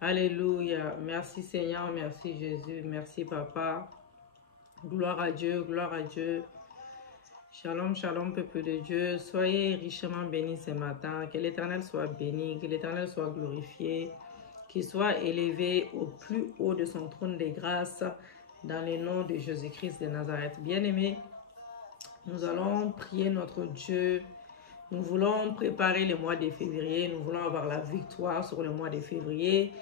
Alléluia. Merci Seigneur, merci Jésus, merci Papa. Gloire à Dieu, gloire à Dieu. Shalom, shalom, peuple de Dieu. Soyez richement bénis ce matin. Que l'Éternel soit béni, que l'Éternel soit glorifié, qu'il soit élevé au plus haut de son trône de grâce dans le nom de Jésus-Christ de Nazareth. Bien-aimés, nous allons prier notre Dieu. Nous voulons préparer le mois de février. Nous voulons avoir la victoire sur le mois de février.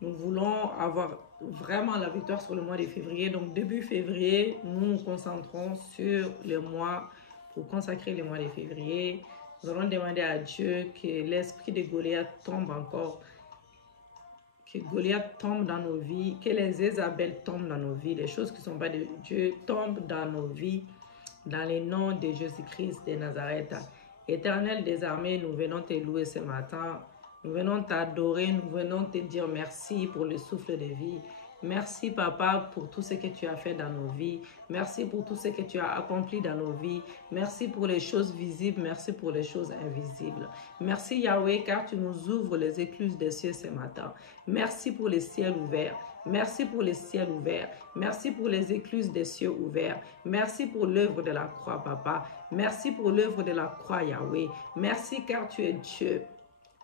Nous voulons avoir vraiment la victoire sur le mois de février. Donc, début février, nous nous concentrons sur le mois pour consacrer le mois de février. Nous allons demander à Dieu que l'esprit de Goliath tombe encore, que Goliath tombe dans nos vies, que les Isabelles tombent dans nos vies, les choses qui ne sont pas de Dieu tombent dans nos vies, dans le nom de Jésus-Christ de Nazareth. Éternel des armées, nous venons te louer ce matin. Nous venons t'adorer, nous venons te dire merci pour le souffle de vie. Merci Papa pour tout ce que tu as fait dans nos vies. Merci pour tout ce que tu as accompli dans nos vies. Merci pour les choses visibles, merci pour les choses invisibles. Merci Yahweh car tu nous ouvres les écluses des cieux ce matin. Merci pour les ciels ouverts. Merci pour les ciels ouverts. Merci pour les écluses des cieux ouverts. Merci pour l'œuvre de la croix, Papa. Merci pour l'œuvre de la croix, Yahweh. Merci car tu es Dieu.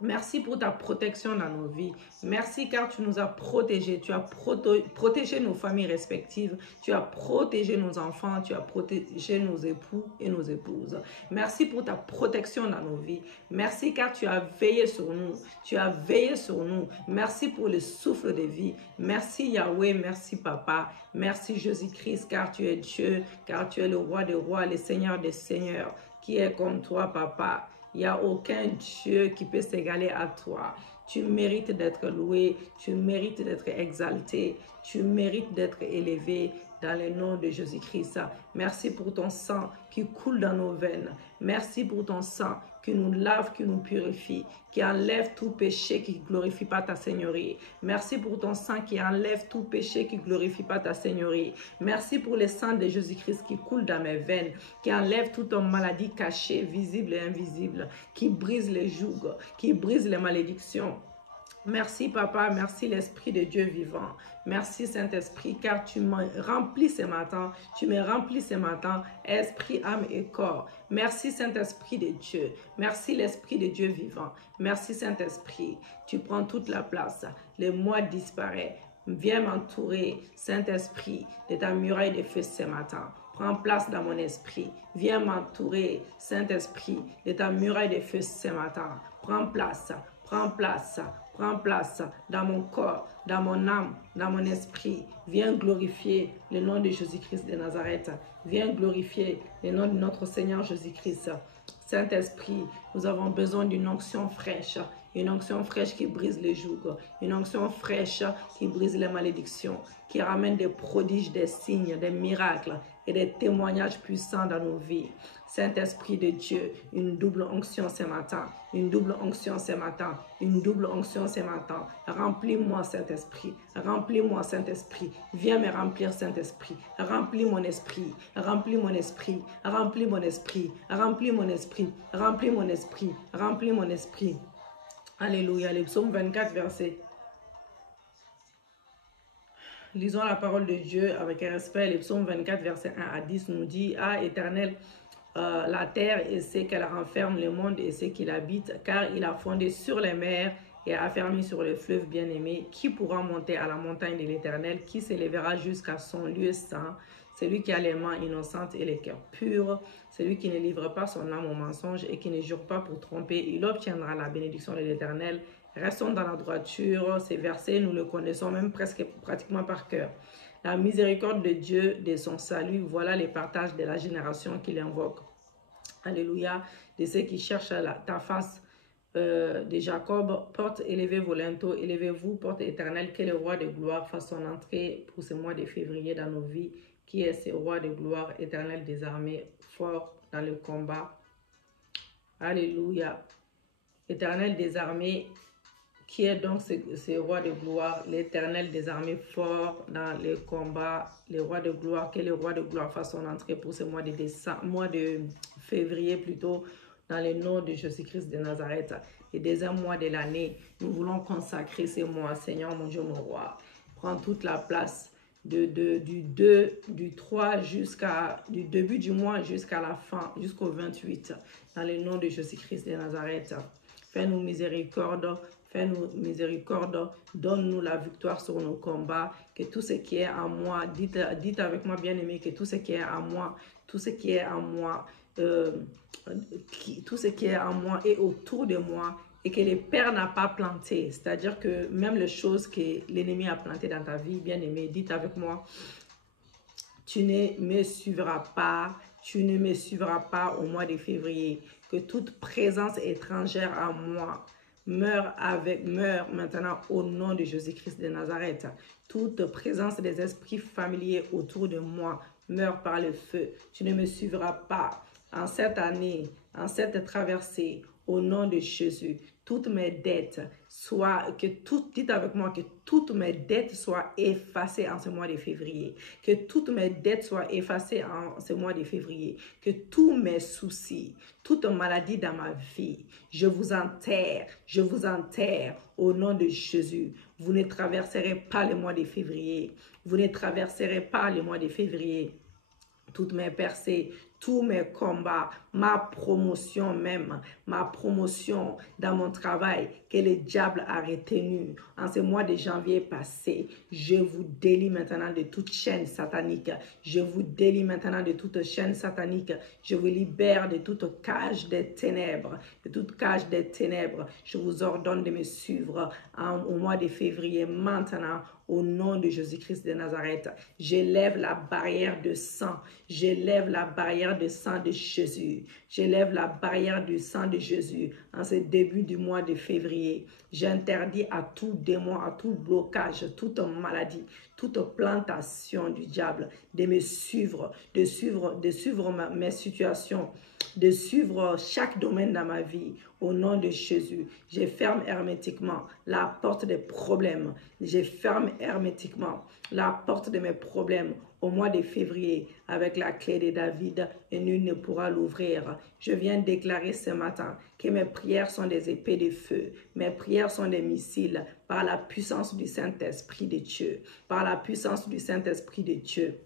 Merci pour ta protection dans nos vies. Merci car tu nous as protégés. Tu as protégé nos familles respectives. Tu as protégé nos enfants. Tu as protégé nos époux et nos épouses. Merci pour ta protection dans nos vies. Merci car tu as veillé sur nous. Tu as veillé sur nous. Merci pour le souffle de vie. Merci Yahweh. Merci Papa. Merci Jésus-Christ car tu es Dieu. Car tu es le roi des rois, le Seigneur des seigneurs. Qui est comme toi, Papa. Il n'y a aucun Dieu qui peut s'égaler à toi. Tu mérites d'être loué, tu mérites d'être exalté, tu mérites d'être élevé dans le nom de Jésus-Christ. Merci pour ton sang qui coule dans nos veines. Merci pour ton sang qui nous lave, qui nous purifie, qui enlève tout péché qui ne glorifie pas ta Seigneurie. Merci pour ton sang qui enlève tout péché qui ne glorifie pas ta Seigneurie. Merci pour le sang de Jésus-Christ qui coule dans mes veines, qui enlève toute maladie cachée, visible et invisible, qui brise les jougs, qui brise les malédictions. Merci Papa, merci l'Esprit de Dieu vivant. Merci Saint-Esprit car tu me remplis ce matin, tu me remplis ce matin, esprit, âme et corps. Merci Saint-Esprit de Dieu, merci l'Esprit de Dieu vivant. Merci Saint-Esprit, tu prends toute la place, le mois disparaît. Viens m'entourer Saint-Esprit de ta muraille de feu ce matin. Prends place dans mon esprit. Viens m'entourer Saint-Esprit de ta muraille de feu ce matin. Prends place, prends place. Prends place dans mon corps, dans mon âme, dans mon esprit. Viens glorifier le nom de Jésus-Christ de Nazareth. Viens glorifier le nom de notre Seigneur Jésus-Christ. Saint-Esprit, nous avons besoin d'une onction fraîche. Une onction fraîche qui brise les jougs. Une onction fraîche qui brise les malédictions. Qui ramène des prodiges, des signes, des miracles et des témoignages puissants dans nos vies. Saint-Esprit de Dieu, une double onction ce matin. Une double onction ce matin. Une double onction ce matin. Remplis-moi, Saint-Esprit. Remplis-moi, Saint-Esprit. Viens me remplir, Saint-Esprit. Remplis mon esprit. Remplis mon esprit. Remplis mon esprit. Remplis mon esprit. Remplis mon esprit. Remplis mon esprit. Alléluia. Le psaume 24, verset. Lisons la parole de Dieu avec respect. Le psaume 24, verset 1 à 10 nous dit: Ah, Éternel, la terre et ce qu'elle renferme, le monde et ce qu'il habite, car il a fondé sur les mers et a affermi sur le fleuve bien-aimé. Qui pourra monter à la montagne de l'Éternel? Qui s'élèvera jusqu'à son lieu saint? Celui qui a les mains innocentes et les cœurs purs, celui qui ne livre pas son âme au mensonge et qui ne jure pas pour tromper, il obtiendra la bénédiction de l'Éternel. Restons dans la droiture. Ces versets, nous le connaissons même pratiquement par cœur. La miséricorde de Dieu, de son salut, voilà les partages de la génération qu'il invoque. Alléluia. De ceux qui cherchent ta face de Jacob, porte élevez vos linteaux, élevez-vous, porte éternelle, que le roi de gloire fasse son entrée pour ce mois de février dans nos vies, qui est ce roi de gloire, éternel des armées, fort dans le combat. Alléluia. Éternel des armées, qui est donc ce roi de gloire, l'Éternel des armées fort dans les combats, le roi de gloire, que le roi de gloire fasse son entrée pour ce mois de février plutôt, dans le nom de Jésus-Christ de Nazareth. et deuxième mois de l'année. Nous voulons consacrer ces mois, Seigneur mon Dieu, mon roi. Prends toute la place du début du mois jusqu'à la fin, jusqu'au 28, dans le nom de Jésus-Christ de Nazareth. Fais-nous miséricorde, fais-nous miséricorde, donne-nous la victoire sur nos combats, que tout ce qui est en moi, dites avec moi bien-aimé, que tout ce qui est en moi, tout ce qui est en moi, tout ce qui est en moi et autour de moi, et que le Père n'a pas planté, c'est-à-dire que même les choses que l'ennemi a plantées dans ta vie, bien-aimé, dites avec moi, tu ne me suivras pas, tu ne me suivras pas au mois de février, que toute présence étrangère à moi meurt maintenant au nom de Jésus-Christ de Nazareth. Toute présence des esprits familiers autour de moi meurt par le feu. Tu ne me suivras pas en cette année, en cette traversée, au nom de Jésus. Toutes mes dettes dites avec moi, que toutes mes dettes soient effacées en ce mois de février. Que toutes mes dettes soient effacées en ce mois de février. Que tous mes soucis, toute maladie dans ma vie, je vous enterre au nom de Jésus. Vous ne traverserez pas le mois de février. Vous ne traverserez pas le mois de février. Toutes mes percées, tous mes combats, ma promotion même, ma promotion dans mon travail que le diable a retenu en ce mois de janvier passé. Je vous délie maintenant de toute chaîne satanique. Je vous délie maintenant de toute chaîne satanique. Je vous libère de toute cage des ténèbres. De toute cage des ténèbres. Je vous ordonne de me suivre au mois de février maintenant. Au nom de Jésus-Christ de Nazareth, j'élève la barrière de sang. J'élève la barrière de sang de Jésus. J'élève la barrière du sang de Jésus en ce début du mois de février. J'interdis à tout démon, à tout blocage, toute maladie, toute plantation du diable de me suivre, de suivre mes situations, de suivre chaque domaine dans ma vie. Au nom de Jésus, je ferme hermétiquement la porte des problèmes. Je ferme hermétiquement la porte de mes problèmes au mois de février avec la clé de David et nul ne pourra l'ouvrir. Je viens déclarer ce matin que mes prières sont des épées de feu. Mes prières sont des missiles par la puissance du Saint-Esprit de Dieu. Par la puissance du Saint-Esprit de Dieu.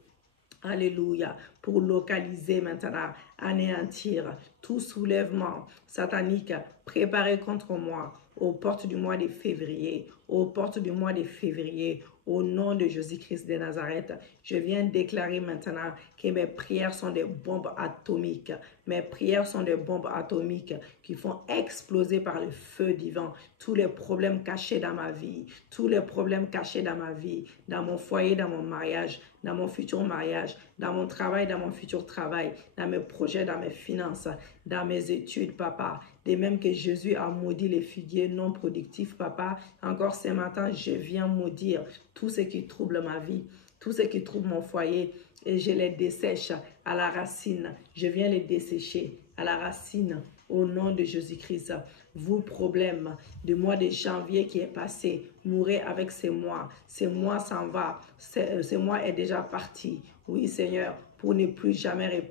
Alléluia, pour localiser maintenant, anéantir tout soulèvement satanique préparé contre moi aux portes du mois de février, aux portes du mois de février, au nom de Jésus-Christ de Nazareth. Je viens déclarer maintenant que mes prières sont des bombes atomiques. Mes prières sont des bombes atomiques qui font exploser par le feu divin tous les problèmes cachés dans ma vie, tous les problèmes cachés dans ma vie, dans mon foyer, dans mon mariage, dans mon futur mariage, dans mon travail, dans mon futur travail, dans mes projets, dans mes finances, dans mes études, papa. De même que Jésus a maudit les figuiers non productifs, papa, encore ce matin, je viens maudire tout ce qui trouble ma vie, tout ce qui trouble mon foyer, et je les dessèche à la racine. Je viens les dessécher à la racine au nom de Jésus-Christ. Vous, problème du mois de janvier qui est passé, mourrez avec ces mois. Ces mois s'en va. Ce mois est déjà parti. Oui, Seigneur, pour ne plus jamais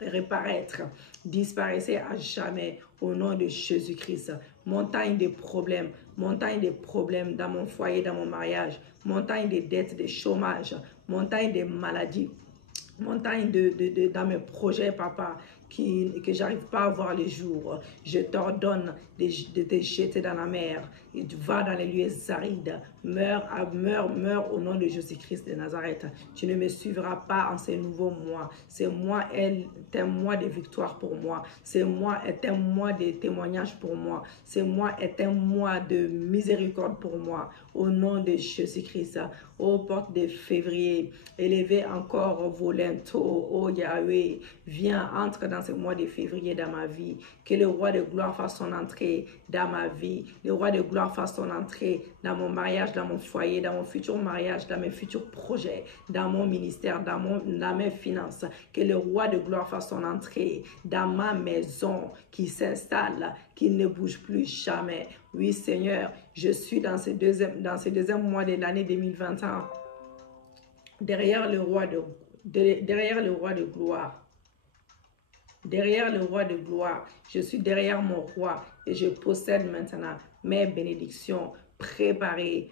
reparaître. Disparaissez à jamais au nom de Jésus-Christ. Montagne de problèmes dans mon foyer, dans mon mariage, montagne de dettes, de chômage, montagne de maladies, montagne dans mes projets, papa, que j'arrive pas à voir les jours. Je t'ordonne de te jeter dans la mer. Et tu vas dans les lieux arides. Meurs au nom de Jésus-Christ de Nazareth. Tu ne me suivras pas en ces nouveaux mois. Ce mois est un mois de victoire pour moi. Ce mois est un mois de témoignage pour moi. Ce mois est un mois de miséricorde pour moi. Au nom de Jésus-Christ. Aux portes de février, élevez encore vos linteaux. Oh Yahweh, viens, entre dans ce mois de février dans ma vie. Que le roi de gloire fasse son entrée dans ma vie. Le roi de gloire fasse son entrée dans mon mariage, dans mon foyer, dans mon futur mariage, dans mes futurs projets, dans mon ministère, dans mes finances. Que le roi de gloire fasse son entrée dans ma maison qui s'installe, qui ne bouge plus jamais. Oui, Seigneur, je suis dans ce deuxième mois de l'année 2021, derrière le roi de gloire. Derrière le roi de gloire, je suis derrière mon roi et je possède maintenant mes bénédictions préparées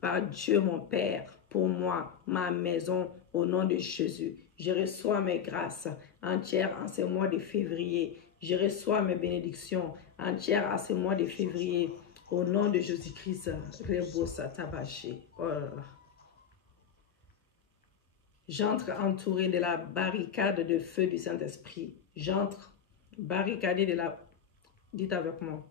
par Dieu mon Père pour moi, ma maison, au nom de Jésus. Je reçois mes grâces entières en ce mois de février. Je reçois mes bénédictions entières en ce mois de février. Au nom de Jésus-Christ, Rebosa Tabaché. Oh là là. J'entre entouré de la barricade de feu du Saint-Esprit. J'entre barricadé de la... Dites avec moi.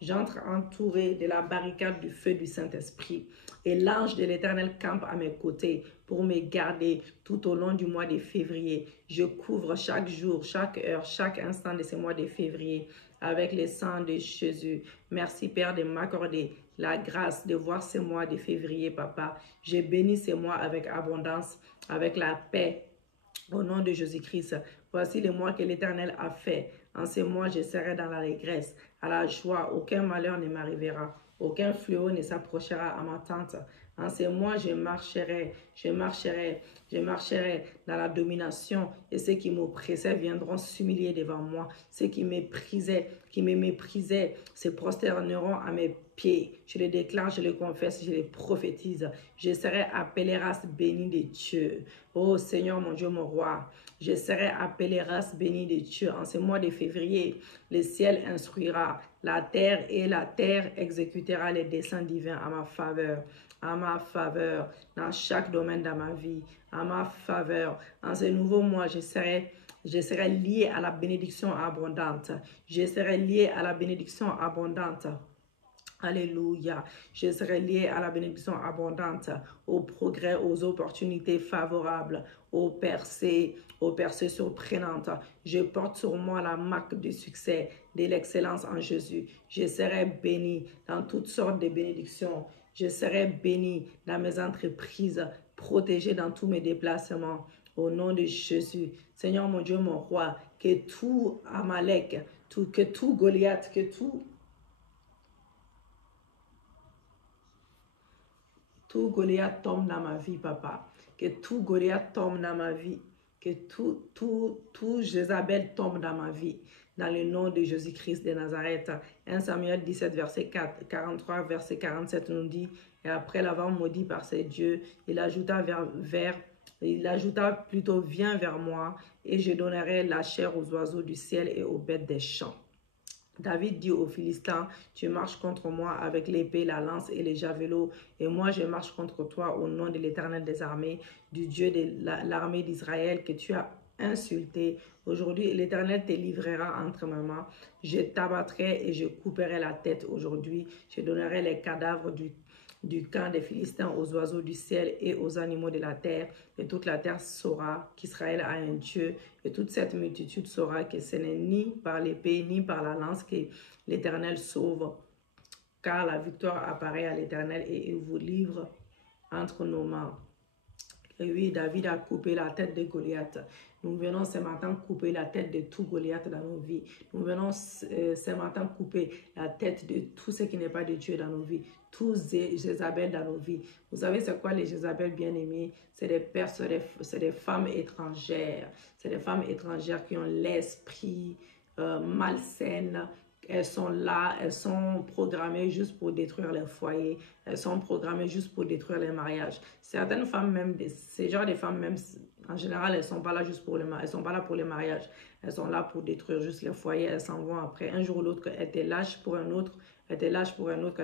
J'entre entouré de la barricade du feu du Saint-Esprit. Et l'ange de l'Éternel campe à mes côtés pour me garder tout au long du mois de février. Je couvre chaque jour, chaque heure, chaque instant de ce mois de février avec le sang de Jésus. Merci Père de m'accorder la grâce de voir ce mois de février, Papa. Je bénis ce mois avec abondance, avec la paix. Au nom de Jésus-Christ, voici le mois que l'Éternel a fait. En ce mois, je serai dans l'allégresse, à la joie. Aucun malheur ne m'arrivera. Aucun fléau ne s'approchera à ma tente. En ce mois, je marcherai dans la domination. Et ceux qui m'oppressaient viendront s'humilier devant moi. Ceux qui me méprisaient se prosterneront à mes pieds. Je le déclare, je le confesse, je le prophétise. Je serai appelé race bénie de Dieu. Oh Seigneur, mon Dieu, mon roi, je serai appelé race bénie de Dieu. En ce mois de février, le ciel instruira la terre et la terre exécutera les desseins divins à ma faveur, dans chaque domaine de ma vie, à ma faveur. En ce nouveau mois, je serai lié à la bénédiction abondante. Je serai lié à la bénédiction abondante. Alléluia. Je serai lié à la bénédiction abondante, au progrès, aux opportunités favorables, aux percées surprenantes. Je porte sur moi la marque du succès, de l'excellence en Jésus. Je serai béni dans toutes sortes de bénédictions. Je serai béni dans mes entreprises, protégé dans tous mes déplacements. Au nom de Jésus. Seigneur mon Dieu, mon roi, que tout Amalek, que tout Goliath, que tout Goliath tombe dans ma vie, papa. Que tout Goliath tombe dans ma vie. Que tout Jézabel tombe dans ma vie. Dans le nom de Jésus-Christ de Nazareth. 1 Samuel 17, verset 43, verset 47 nous dit, et après l'avoir maudit par ses dieux, il ajouta plutôt, viens vers moi, et je donnerai la chair aux oiseaux du ciel et aux bêtes des champs. David dit aux Philistins, tu marches contre moi avec l'épée, la lance et les javelots, et moi je marche contre toi au nom de l'Éternel des armées, du Dieu de l'armée d'Israël que tu as insulté. Aujourd'hui, l'Éternel te livrera entre mes mains. Je t'abattrai et je couperai la tête aujourd'hui. Je donnerai les cadavres du camp des Philistins aux oiseaux du ciel et aux animaux de la terre. Et toute la terre saura qu'Israël a un Dieu. Et toute cette multitude saura que ce n'est ni par l'épée ni par la lance que l'Éternel sauve. Car la victoire apparaît à l'Éternel et il vous livre entre nos mains. Et oui, David a coupé la tête de Goliath. Nous venons ce matin couper la tête de tout Goliath dans nos vies. Nous venons ce matin couper la tête de tout ce qui n'est pas de Dieu dans nos vies. Tous les Jézabel dans nos vies. Vous savez c'est quoi les Jézabel bien-aimés? C'est des femmes étrangères. C'est des femmes étrangères qui ont l'esprit malsain. Elles sont là, elles sont programmées juste pour détruire les foyers. Elles sont programmées juste pour détruire les mariages. Certaines femmes même, ces genres de femmes même, en général, elles ne sont pas là juste pour elles sont pas là pour les mariages. Elles sont là pour détruire juste les foyers. Elles s'en vont après. Un jour ou l'autre, elles te lâchent pour un autre. Elle te lâche pour un autre.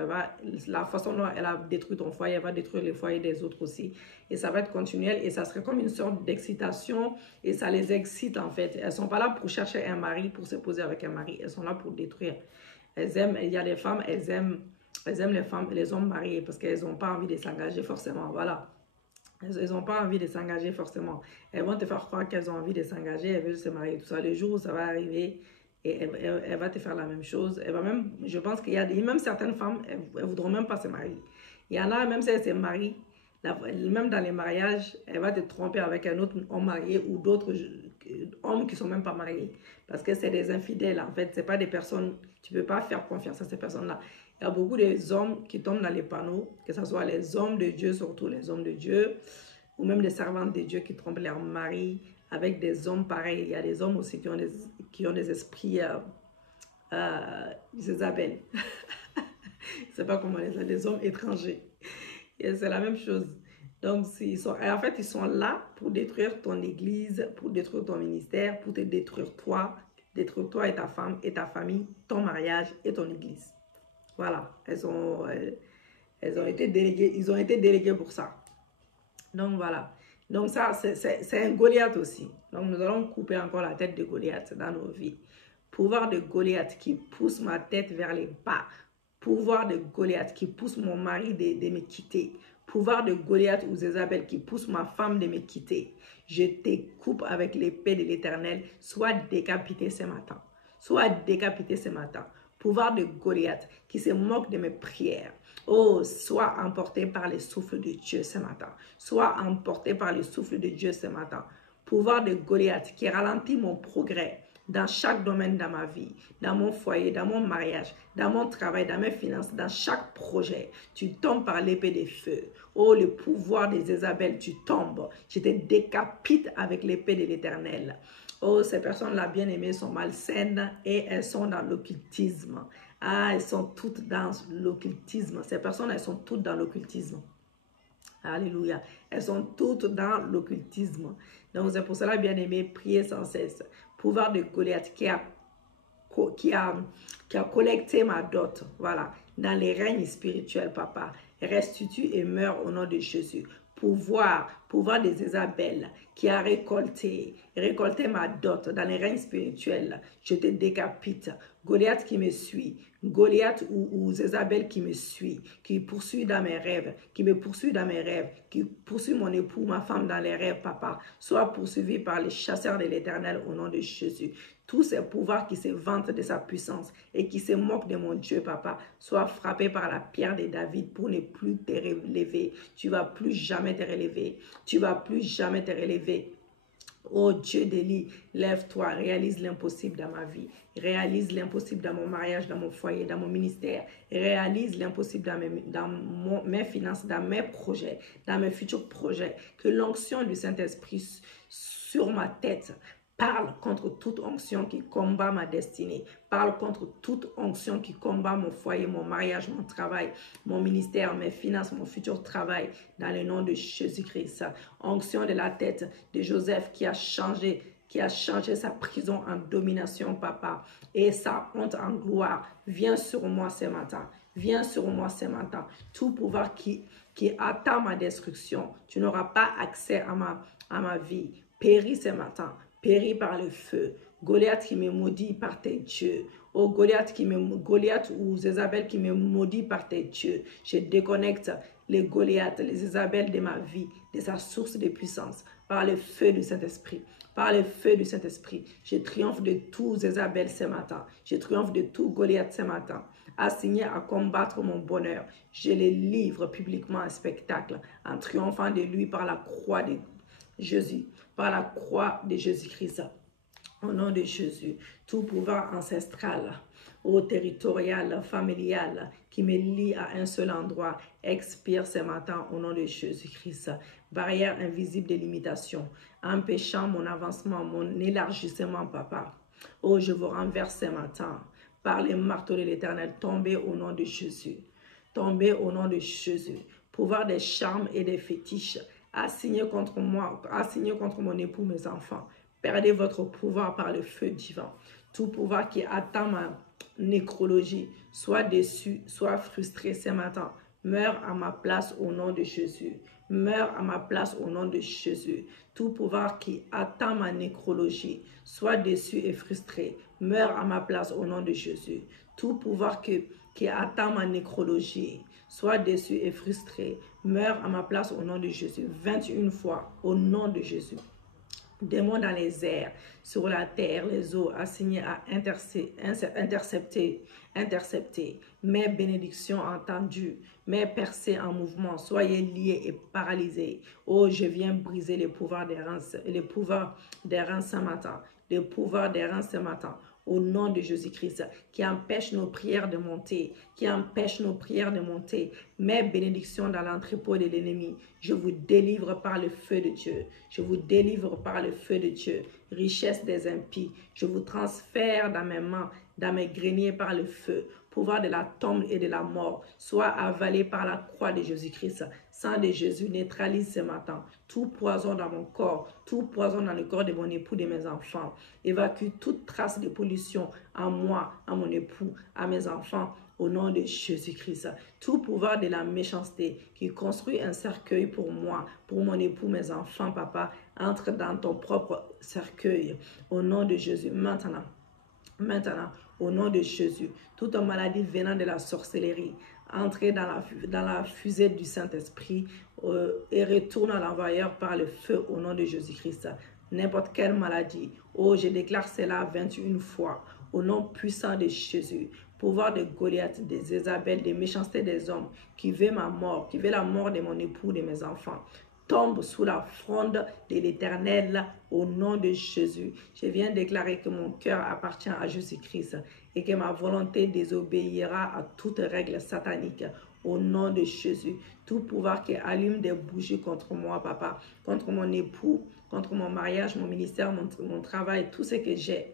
La façon dont elle a détruit ton foyer, elle va détruire les foyers des autres aussi. Et ça va être continuel. Et ça serait comme une sorte d'excitation. Et ça les excite en fait. Elles ne sont pas là pour chercher un mari, pour se poser avec un mari. Elles sont là pour détruire. Elles aiment, il y a des femmes, elles aiment les hommes mariés parce qu'elles n'ont pas envie de s'engager forcément. Voilà. Elles n'ont pas envie de s'engager forcément. Elles vont te faire croire qu'elles ont envie de s'engager, elles veulent se marier, tout ça. Le jour où ça va arriver, et elle va te faire la même chose. Elle va même, je pense qu'il y a même certaines femmes, elles ne voudront même pas se marier. Il y en a, même si elles se marient, même dans les mariages, elle va te tromper avec un autre homme marié ou d'autres hommes qui ne sont même pas mariés. Parce que c'est des infidèles, en fait. Ce n'est pas des personnes, tu ne peux pas faire confiance à ces personnes-là. Il y a beaucoup d'hommes qui tombent dans les panneaux, que ce soit les hommes de Dieu, surtout les hommes de Dieu, ou même des servantes de Dieu qui trompent leurs maris avec des hommes pareils. Il y a des hommes aussi qui ont des esprits Jézabel. Je ne sais pas comment les des hommes étrangers. Et c'est la même chose. Donc, en fait, ils sont là pour détruire ton église, pour détruire ton ministère, pour te détruire toi et ta femme et ta famille, ton mariage et ton église. Voilà, ils ont été délégués pour ça. Donc, voilà. Donc, ça, c'est un Goliath aussi. Donc, nous allons couper encore la tête de Goliath dans nos vies. Pouvoir de Goliath qui pousse ma tête vers les bas. Pouvoir de Goliath qui pousse mon mari de me quitter. Pouvoir de Goliath ou Jézabel qui pousse ma femme de me quitter. Je te coupe avec l'épée de l'Éternel. Sois décapité ce matin. Sois décapité ce matin. Pouvoir de Goliath qui se moque de mes prières. Oh, sois emporté par le souffle de Dieu ce matin. Sois emporté par le souffle de Dieu ce matin. Pouvoir de Goliath qui ralentit mon progrès dans chaque domaine de ma vie, dans mon foyer, dans mon mariage, dans mon travail, dans mes finances, dans chaque projet. Tu tombes par l'épée des feux. Oh, le pouvoir des Jézabel, tu tombes. Je te décapite avec l'épée de l'Éternel. Oh, ces personnes-là, bien aimées, sont malsaines et elles sont dans l'occultisme. Ah, elles sont toutes dans l'occultisme. Ces personnes, elles sont toutes dans l'occultisme. Alléluia. Elles sont toutes dans l'occultisme. Donc, c'est pour cela, bien aimé, priez sans cesse. Pouvoir de Goliath qui a collecté ma dot, voilà, dans les règnes spirituels, papa. Restitue et meurs au nom de Jésus. Pouvoir de Jézabel qui a récolté ma dot dans les règnes spirituels. Je te décapite. Goliath qui me suit. Goliath ou Jézabel qui me suit, qui poursuit dans mes rêves, qui me poursuit dans mes rêves, qui poursuit mon époux, ma femme dans les rêves, papa, soit poursuivi par les chasseurs de l'Éternel au nom de Jésus. Tous ces pouvoirs qui se vantent de sa puissance et qui se moquent de mon Dieu, papa, soient frappés par la pierre de David pour ne plus te relever. Tu ne vas plus jamais te relever. Tu ne vas plus jamais te relever. Oh Dieu d'Élie, lève-toi, réalise l'impossible dans ma vie. Réalise l'impossible dans mon mariage, dans mon foyer, dans mon ministère. Réalise l'impossible dans mes finances, dans mes projets, dans mes futurs projets. Que l'onction du Saint-Esprit sur ma tête parle contre toute onction qui combat ma destinée. Parle contre toute onction qui combat mon foyer, mon mariage, mon travail, mon ministère, mes finances, mon futur travail. Dans le nom de Jésus-Christ. Onction de la tête de Joseph qui a changé sa prison en domination, papa. Et sa honte en gloire. Viens sur moi ce matin. Viens sur moi ce matin. Tout pouvoir qui attend ma destruction. Tu n'auras pas accès à ma vie. Péris ce matin. Péris par le feu. Goliath qui me maudit par tes dieux. Oh Goliath ou Jézabel qui me maudit par tes dieux. Je déconnecte les Goliath, les Jézabel de ma vie, de sa source de puissance, par le feu du Saint-Esprit. Par le feu du Saint-Esprit. Je triomphe de tout Jézabel ce matin. Je triomphe de tout Goliath ce matin. Assigné à combattre mon bonheur. Je les livre publiquement un spectacle en triomphant de lui par la croix de Jésus. Par la croix de Jésus-Christ. Au nom de Jésus, tout pouvoir ancestral, territorial, familial, qui me lie à un seul endroit, expire ce matin au nom de Jésus-Christ. Barrière invisible de limitation, empêchant mon avancement, mon élargissement, papa. Oh, je vous renverse ce matin, par les marteaux de l'Éternel, tombez au nom de Jésus. Tombez au nom de Jésus. Pouvoir des charmes et des fétiches, assigné contre moi, assigné contre mon époux, mes enfants. Perdez votre pouvoir par le feu divin. Tout pouvoir qui attend ma nécrologie, soit déçu, soit frustré ce matin. Meurs à ma place au nom de Jésus. Meurs à ma place au nom de Jésus. Tout pouvoir qui attend ma nécrologie, soit déçu et frustré. Meurs à ma place au nom de Jésus. Tout pouvoir qui attend ma nécrologie, soit déçu et frustré, meurs à ma place au nom de Jésus. 21 fois au nom de Jésus. Démons dans les airs, sur la terre, les eaux, assignés à intercepter mes bénédictions entendues, mes percées en mouvement, soyez liés et paralysés. Oh, je viens briser les pouvoirs des reins ce matin, les pouvoirs des reins ce matin. Au nom de Jésus-Christ, qui empêche nos prières de monter, mes bénédictions dans l'entrepôt de l'ennemi, je vous délivre par le feu de Dieu, richesse des impies, je vous transfère dans mes mains dans mes greniers par le feu. Pouvoir de la tombe et de la mort, soit avalé par la croix de Jésus-Christ. Sang de Jésus neutralise ce matin tout poison dans mon corps, tout poison dans le corps de mon époux, de mes enfants. Évacue toute trace de pollution à moi, à mon époux, à mes enfants, au nom de Jésus-Christ. Tout pouvoir de la méchanceté qui construit un cercueil pour moi, pour mon époux, mes enfants, papa, entre dans ton propre cercueil, au nom de Jésus, maintenant. Maintenant, au nom de Jésus, toute maladie venant de la sorcellerie, entrez dans la fusée du Saint-Esprit et retourne à l'envoyeur par le feu au nom de Jésus-Christ. N'importe quelle maladie, oh, je déclare cela 21 fois, au nom puissant de Jésus. Pouvoir de Goliath, des Isabelle, des méchancetés des hommes qui veulent ma mort, qui veulent la mort de mon époux, de mes enfants, tombe sous la fronde de l'Éternel au nom de Jésus. Je viens déclarer que mon cœur appartient à Jésus-Christ et que ma volonté désobéira à toute règle satanique au nom de Jésus. Tout pouvoir qui allume des bougies contre moi, papa, contre mon époux, contre mon mariage, mon ministère, mon travail, tout ce que j'ai.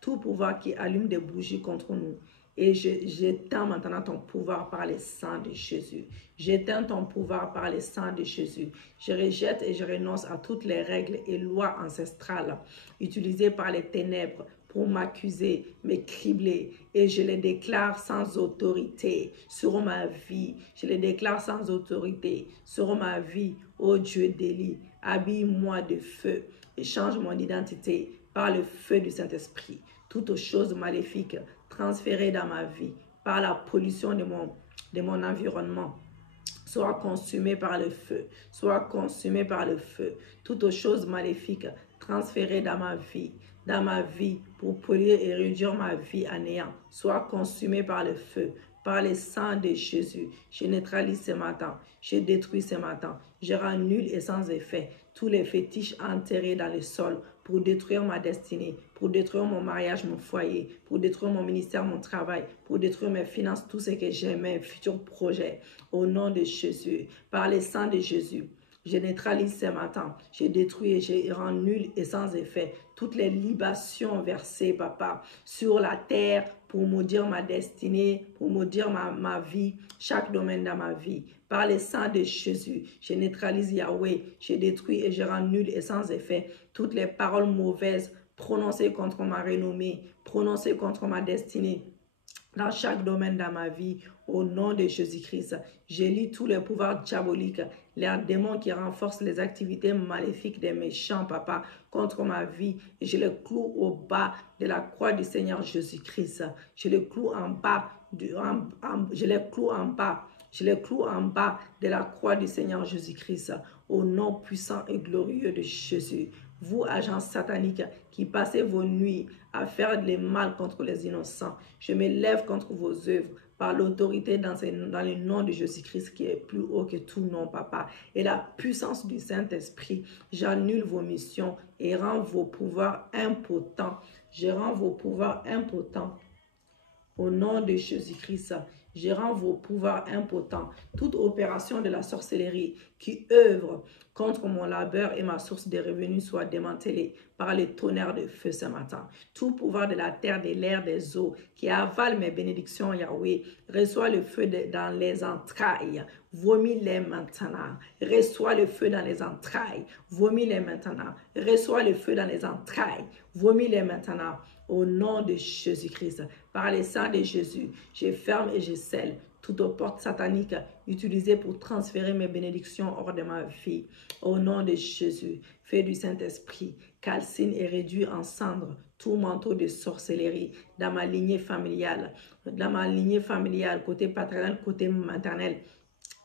Tout pouvoir qui allume des bougies contre nous. Et j'éteins maintenant ton pouvoir par le sang de Jésus. J'éteins ton pouvoir par le sang de Jésus. Je rejette et je renonce à toutes les règles et lois ancestrales utilisées par les ténèbres pour m'accuser, me cribler. Et je les déclare sans autorité sur ma vie. Je les déclare sans autorité sur ma vie. Ô Dieu d'Élie, habille-moi de feu et change mon identité par le feu du Saint-Esprit. Toutes choses maléfiques transférées dans ma vie par la pollution de mon environnement, soit consumées par le feu, soit consumées par le feu. Toutes choses maléfiques transférées dans ma vie pour polluer et réduire ma vie à néant, soit consumées par le feu, par le sang de Jésus. Je neutralise ce matin, je détruis ce matin, je rends nul et sans effet tous les fétiches enterrés dans le sol pour détruire ma destinée, pour détruire mon mariage, mon foyer, pour détruire mon ministère, mon travail, pour détruire mes finances, tout ce que j'ai, mes futurs projets. Au nom de Jésus, par le sang de Jésus, je neutralise ce matin, je détruis et je rends nul et sans effet toutes les libations versées, papa, sur la terre pour maudire ma destinée, pour maudire ma vie, chaque domaine dans ma vie. Par le sang de Jésus, je neutralise Yahweh, je détruis et je rends nul et sans effet toutes les paroles mauvaises prononcées contre ma renommée, prononcées contre ma destinée. Dans chaque domaine dans ma vie, au nom de Jésus-Christ, j'élis tous les pouvoirs diaboliques, les démons qui renforcent les activités maléfiques des méchants, papa, contre ma vie. Et je les cloue au bas de la croix du Seigneur Jésus-Christ. Je les cloue en bas, je les cloue en bas de la croix du Seigneur Jésus-Christ, au nom puissant et glorieux de Jésus. Vous, agents sataniques, qui passez vos nuits à faire le mal contre les innocents, je me lève contre vos œuvres par l'autorité dans le nom de Jésus-Christ qui est plus haut que tout nom, papa. Et la puissance du Saint-Esprit, j'annule vos missions et rends vos pouvoirs impotents. Je rends vos pouvoirs impotents. Au nom de Jésus-Christ, je rends vos pouvoirs impotents. Toute opération de la sorcellerie qui œuvre contre mon labeur et ma source de revenus soit démantelée par le tonnerre de feu ce matin. Tout pouvoir de la terre, de l'air, des eaux qui avale mes bénédictions, Yahweh, reçoit le feu dans les entrailles. Vomis-les maintenant. Reçois le feu dans les entrailles. Vomis-les maintenant. Reçois le feu dans les entrailles. Vomis-les maintenant. Au nom de Jésus-Christ, par le sang de Jésus, je ferme et je scelle toute porte satanique utilisée pour transférer mes bénédictions hors de ma vie. Au nom de Jésus, feu du Saint-Esprit, calcine et réduit en cendres tout manteau de sorcellerie dans ma lignée familiale, côté paternel, côté maternel,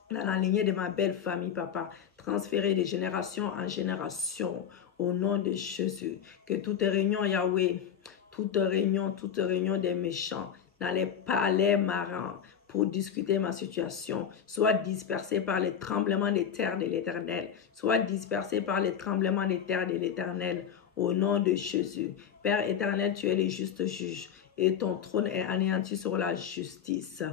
dans la lignée de ma belle famille, papa, transféré de génération en génération, au nom de Jésus. Que toute réunion, Yahweh, toute réunion des méchants dans les palais marins pour discuter ma situation, soit dispersée par les tremblements des terres de l'Éternel, soit dispersée par les tremblements des terres de l'Éternel, au nom de Jésus. Père éternel, tu es le juste juge et ton trône est anéanti sur la justice.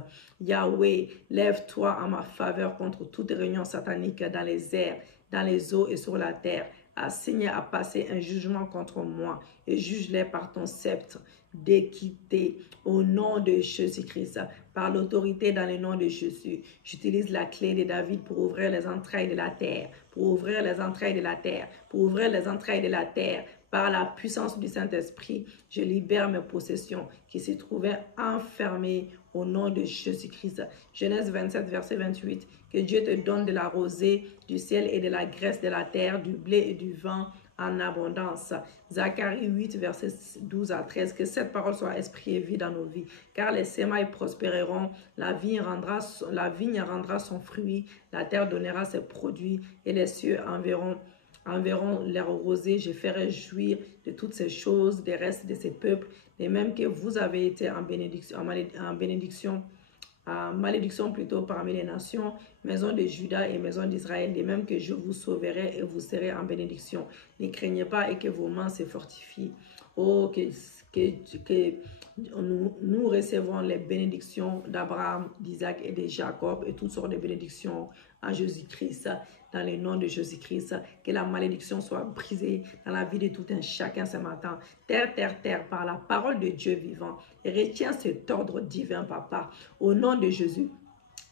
Yahweh, lève-toi en ma faveur contre toute réunion satanique dans les airs, dans les eaux et sur la terre. Assigne à passer un jugement contre moi et juge-les par ton sceptre. d'équité au nom de Jésus-Christ. Par l'autorité dans le nom de Jésus, j'utilise la clé de David pour ouvrir les entrailles de la terre, pour ouvrir les entrailles de la terre, pour ouvrir les entrailles de la terre. Par la puissance du Saint-Esprit, je libère mes possessions qui se trouvaient enfermées au nom de Jésus-Christ. Genèse 27, verset 28. Que Dieu te donne de la rosée du ciel et de la graisse de la terre, du blé et du vin en abondance. Zacharie 8, verset 12 à 13. Que cette parole soit esprit et vie dans nos vies. Car les semailles prospéreront, la vigne rendra son fruit, la terre donnera ses produits et les cieux enverront l'air rosé. Je ferai jouir de toutes ces choses des restes de ces peuples, et même que vous avez été en malédiction plutôt parmi les nations, maison de Juda et maison d'Israël, de même que je vous sauverai et vous serez en bénédiction. Ne craignez pas et que vos mains se fortifient. Oh, que nous recevons les bénédictions d'Abraham, d'Isaac et de Jacob et toutes sortes de bénédictions en Jésus-Christ. Dans le nom de Jésus-Christ, que la malédiction soit brisée dans la vie de tout un chacun ce matin. Terre, terre, terre, par la parole de Dieu vivant. Et retiens cet ordre divin, Papa, au nom de Jésus.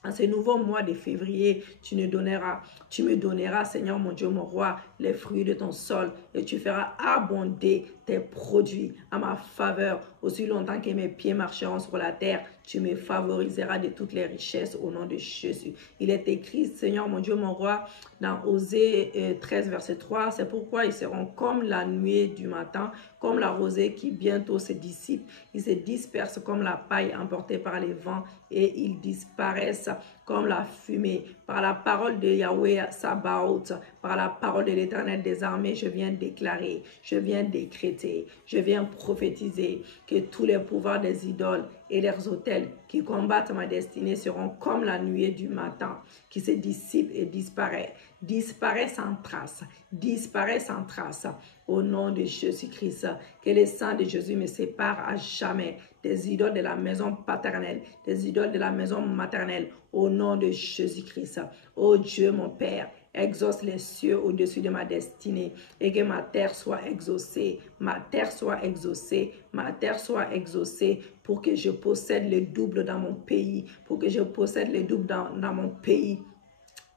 En ce nouveau mois de février, tu me donneras, Seigneur mon Dieu, mon roi, les fruits de ton sol et tu feras abonder tes produits à ma faveur. Aussi longtemps que mes pieds marcheront sur la terre, tu me favoriseras de toutes les richesses au nom de Jésus. Il est écrit, Seigneur mon Dieu, mon roi, dans Osée 13, verset 3, c'est pourquoi ils seront comme la nuée du matin, comme la rosée qui bientôt se dissipe. Ils se dispersent comme la paille emportée par les vents et ils disparaissent comme la fumée. Par la parole de Yahweh Sabaoth, par la parole de l'Éternel des armées, je viens déclarer, je viens décréter, je viens prophétiser que tous les pouvoirs des idoles et leurs autels qui combattent ma destinée seront comme la nuée du matin qui se dissipe et disparaît. Disparaît sans trace, disparaît sans trace. Au nom de Jésus-Christ, que le sang de Jésus me sépare à jamais des idoles de la maison paternelle, des idoles de la maison maternelle, au nom de Jésus-Christ. Ô Dieu, mon Père, exauce les cieux au-dessus de ma destinée et que ma terre soit exaucée, ma terre soit exaucée, ma terre soit exaucée pour que je possède le double dans mon pays, pour que je possède le double dans mon pays.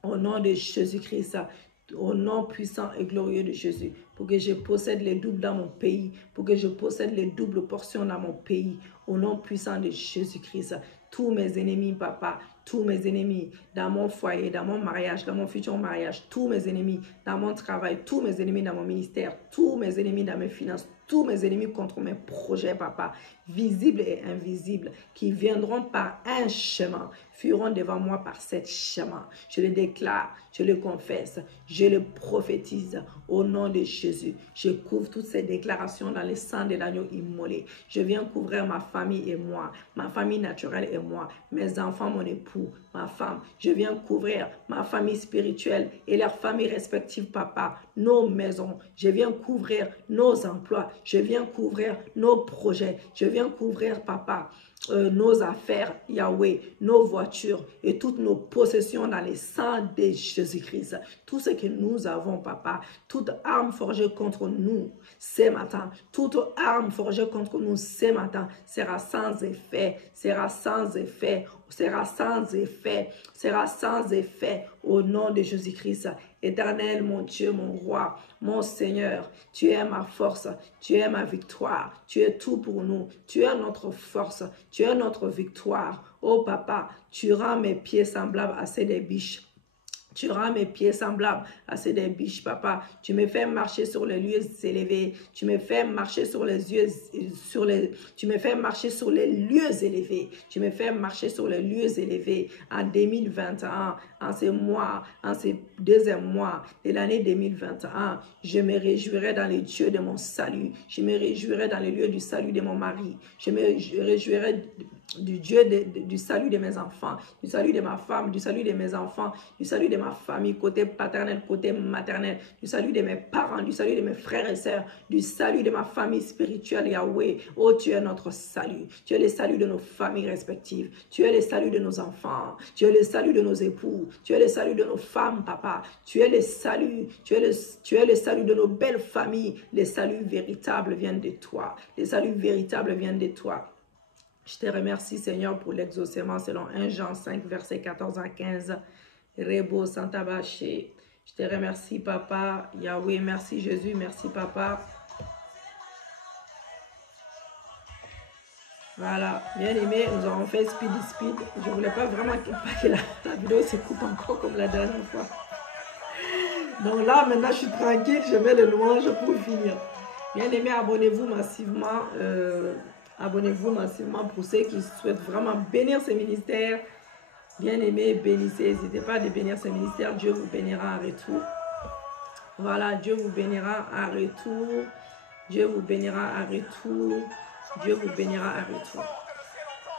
Au nom de Jésus-Christ, au nom puissant et glorieux de Jésus, pour que je possède les doubles dans mon pays, pour que je possède les doubles portions dans mon pays, au nom puissant de Jésus-Christ. Tous mes ennemis, Papa, tous mes ennemis dans mon foyer, dans mon mariage, dans mon futur mariage, tous mes ennemis dans mon travail, tous mes ennemis dans mon ministère, tous mes ennemis dans mes finances, tous mes ennemis contre mes projets, Papa, visibles et invisibles, qui viendront par un chemin, fuiront devant moi par cet chemin. Je le déclare, je le confesse, je le prophétise au nom de Jésus. Je couvre toutes ces déclarations dans le sang de l'agneau immolé. Je viens couvrir ma famille et moi, ma famille naturelle et moi, mes enfants, mon époux, ma femme. Je viens couvrir ma famille spirituelle et leurs familles respectives, Papa, nos maisons. Je viens couvrir nos emplois. Je viens couvrir nos projets. Je viens couvrir, Papa, nos affaires, Yahweh, nos voitures et toutes nos possessions dans le sang de Jésus-Christ. Tout ce que nous avons, Papa, toute arme forgée contre nous ce matin, toute arme forgée contre nous ce matin sera sans effet, sera sans effet, sera sans effet, sera sans effet au nom de Jésus-Christ. Éternel, mon Dieu, mon roi, mon Seigneur, tu es ma force, tu es ma victoire, tu es tout pour nous, tu es notre force, tu es notre victoire. Oh Papa, tu rends mes pieds semblables à ceux des biches. Tu rends mes pieds semblables à ceux des biches, Papa. Tu me fais marcher sur les lieux élevés. Tu me fais marcher sur les lieux, tu me fais marcher sur les lieux élevés. Tu me fais marcher sur les lieux élevés. En 2021, en ce mois, en ce deuxième mois de l'année 2021, je me réjouirai dans les dieux de mon salut. Je me réjouirai dans les lieux du salut de mon mari. Je me réjouirai du Dieu du salut de mes enfants, du salut de ma femme, du salut de mes enfants, du salut de ma famille, côté paternel, côté maternel, du salut de mes parents, du salut de mes frères et sœurs, du salut de ma famille spirituelle, Yahweh. Oh, tu es notre salut. Tu es le salut de nos familles respectives. Tu es le salut de nos enfants. Tu es le salut de nos époux. Tu es le salut de nos femmes, papa. Tu es le salut. Tu es le salut de nos belles familles. Les saluts véritables viennent de toi. Les saluts véritables viennent de toi. Je te remercie, Seigneur, pour l'exaucement selon 1 Jean 5, versets 14 à 15. Rebo Santabaché. Je te remercie, Papa. Yahweh, merci Jésus, merci, Papa. Voilà, bien aimé, nous avons fait speed. Je ne voulais pas vraiment que la vidéo se coupe encore comme la dernière fois. Donc là, maintenant, je suis tranquille, je mets le louange pour finir. Bien aimé, abonnez-vous massivement. Abonnez-vous massivement pour ceux qui souhaitent vraiment bénir ce ministère. Bien aimé, bénissez. N'hésitez pas à bénir ce ministère. Dieu vous bénira en retour. Voilà, Dieu vous bénira en retour. Dieu vous bénira en retour. Dieu vous bénira en retour.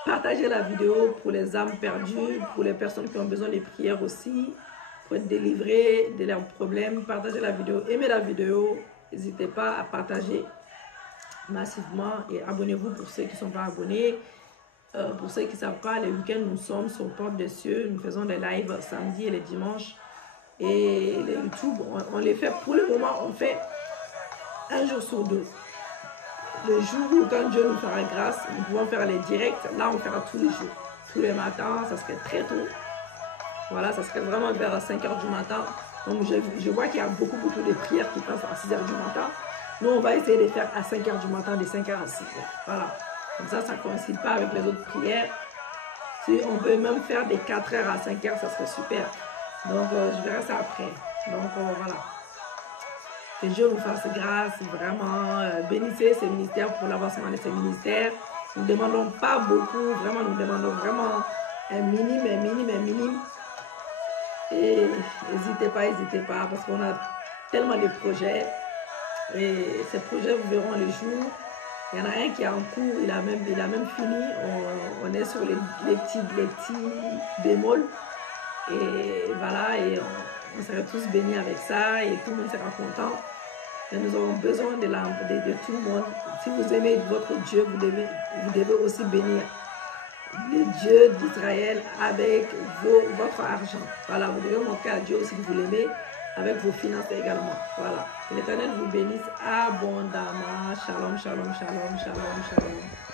Partagez la vidéo pour les âmes perdues, pour les personnes qui ont besoin de prières aussi, pour être délivrées de leurs problèmes. Partagez la vidéo. Aimez la vidéo. N'hésitez pas à partager massivement et abonnez-vous pour ceux qui ne sont pas abonnés. Pour ceux qui ne savent pas, les week-ends, nous sommes sur Porte des Cieux. Nous faisons des lives samedi et les dimanches. Et les YouTube, on les fait, pour le moment, on fait un jour sur deux. Le jour où, quand Dieu nous fera grâce, nous pouvons faire les directs. Là, on fera tous les jours. Tous les matins, ça serait très tôt. Voilà, ça serait vraiment vers 5 h du matin. Donc, je vois qu'il y a beaucoup de prières qui passent à 6 h du matin. Nous, on va essayer de faire à 5 h du matin, de 5 h à 6 h. Voilà. Comme ça ne coïncide pas avec les autres prières. Si on peut même faire des 4 h à 5 h, ça serait super. Donc, je verrai ça après. Donc, voilà. Que Dieu nous fasse grâce, vraiment. Bénissez ces ministères pour l'avancement de ces ministères. Nous ne demandons pas beaucoup, vraiment, nous demandons vraiment un minime. Et n'hésitez pas, parce qu'on a tellement de projets. Et ces projets, vous verront les jours. Il y en a un qui est en cours, il a même fini. On est sur les petits bémols. Et voilà, et on serait tous bénis avec ça et tout le monde sera content. Et nous avons besoin de tout le monde. Si vous aimez votre Dieu, vous devez aussi bénir le Dieu d'Israël avec votre argent. Voilà, vous devez montrer à Dieu aussi que vous l'aimez avec vos finances également. Voilà. Que l'Éternel vous bénisse abondamment. Shalom, shalom, shalom, shalom, shalom.